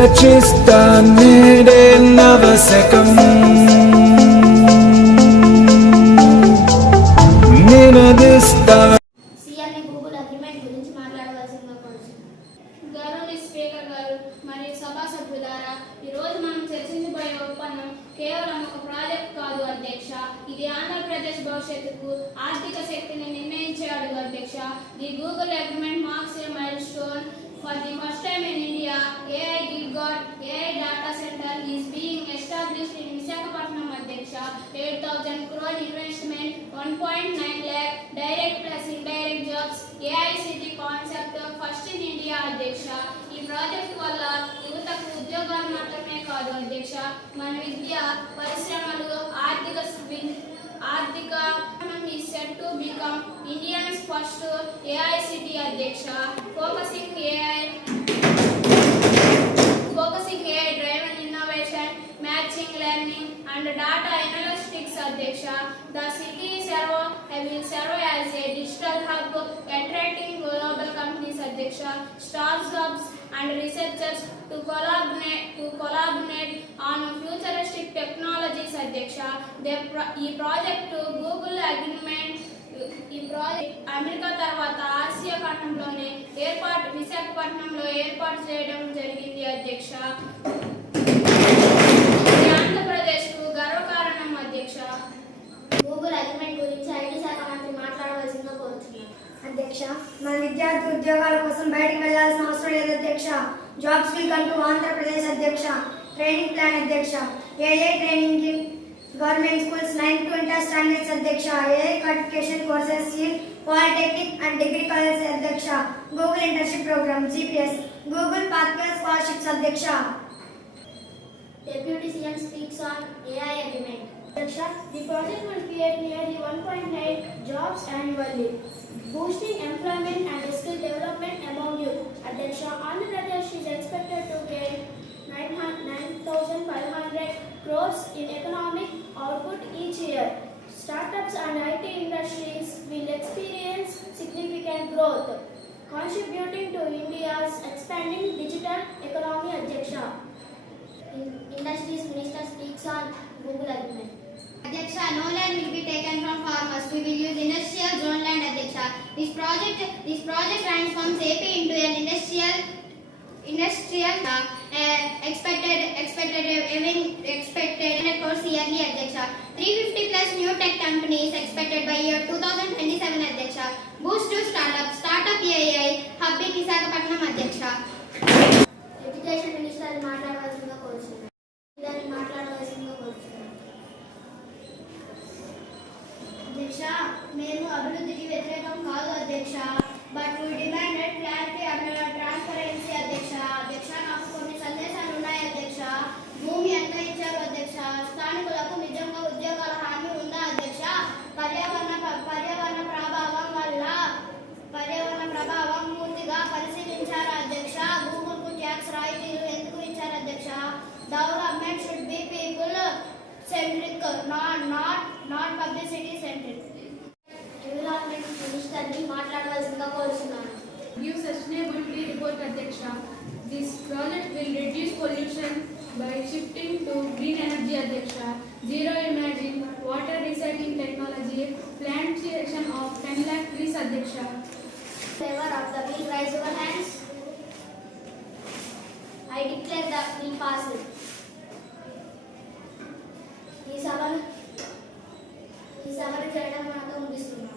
రచిస్తా నేడే నవశకం నినదిస్తా. మరియు సభా సభ్యులారా, ఈరోజు మనం చర్చించబోయే ఒప్పందం కేవలం ఒక ప్రాజెక్ట్ కాదు అధ్యక్ష. ఇది ఆంధ్రప్రదేశ్ భవిష్యత్తుకు ఆర్థిక శక్తిని నిర్ణయించే అడుగు అధ్యక్ష. The Google agreement marks A mile stone. For the first time in India, AI GigGod AI data center is being established in Visakhapatnam Adhyaksha. 8,000 crore investment, 1.9 lakh direct plus indirect jobs. AI city concept first in India Adhyaksha. ఈ ప్రాజెక్ట్ వల్ల యువతకు ఉద్యోగాలు మాత్రమే కాదు అధ్యక్ష, మన విద్య, పరిశ్రమలు, ఆర్థిక is set to become India's first AI city అధ్యక్ష. Focusing AI driven innovation, matching learning and data analytics అధ్యక్ష. The city will serve as a digital hub attracting global companies అధ్యక్ష, startups and researchers to collaborate on futuristic technologies అధ్యక్ష. ఈ project Google agreement America తర్వాత ఆసియా ఖండంలోనే విశాఖపట్నంలో ఏర్పాటు చేయడం జరిగింది అధ్యక్ష. ఆంధ్రప్రదేశ్ కు గర్వకారణం అధ్యక్ష. గూగుల్ అగ్రిమెంట్ గురించి ఐటీ శాఖ మంత్రి మాట్లాడవలసిందిగా కోరుతున్నాను అధ్యక్ష. మన విద్యార్థి ఉద్యోగాల కోసం బయటకు వెళ్లాల్సిన అవసరం లేదు అధ్యక్ష. Jobs will come to Andhra Pradesh అధ్యక్ష. ట్రైనింగ్ ప్లాన్ అధ్యక్ష. AI training in government schools 9 to 10 standards అధ్యక్ష. AI certification courses in polytechnic and degree college అధ్యక్ష. Google internship program GPS. Google pathway scholarships అధ్యక్ష. Deputy CM speaks on AI agreement. The project will create nearly 1.9 jobs annually, boosting employment and skill development among youth. Adhyaksha, Andhra Pradesh is expected to gain 9,500 crores in economic output each year. Startups and IT industries will experience significant growth, contributing to India's expanding digital economy. Adhyaksha. Industries Minister speaks on Google agreement. Adhyaksha, no land will be taken from farmers. We will use industrial zone land, Adhyaksha. This project transforms AP into an industrial expected course yearly, Adhyaksha. 350 plus new tech companies expected by year 2027, Adhyaksha. Boost to startup AI hub in Visakhapatnam, Adhyaksha. Education Minister మాట్లాడవలసిందిగా కోరుతున్నాను. అధ్యక్ష, మేము అభివృద్ధికి వ్యతిరేకం కాదు అధ్యక్ష, but we demanded clarity and transparency అధ్యక్ష. అధ్యక్ష, నాకు కొన్ని సందేశాలు ఉన్నాయి అధ్యక్ష. భూమి ఎంత ఇచ్చారు అధ్యక్ష? స్థానికులకు నిజంగా ఉద్యోగాల హామీ ఉందా అధ్యక్ష? పర్యావరణ ప్రభావం పూర్తిగా పరిశీలించారా అధ్యక్ష? గూగుల్ కు ట్యాక్స్ రాయితీలు ఎందుకు ఇచ్చారు అధ్యక్ష? Development should be people centric, not publicity centric. Environment మినిస్టర్ని మాట్లాడవలసిందిగా కోరుతున్నాను. Give sustainability report Adhyaksha. This project will reduce pollution by shifting to green energy Adhyaksha. Zero emerging water recycling technology, plantation of 10 lakh trees Adhyaksha. Favor of the bill, raise your hands. I declare the bill passed. ఈ సభను చేయడం మనతో ముగిస్తున్నాం.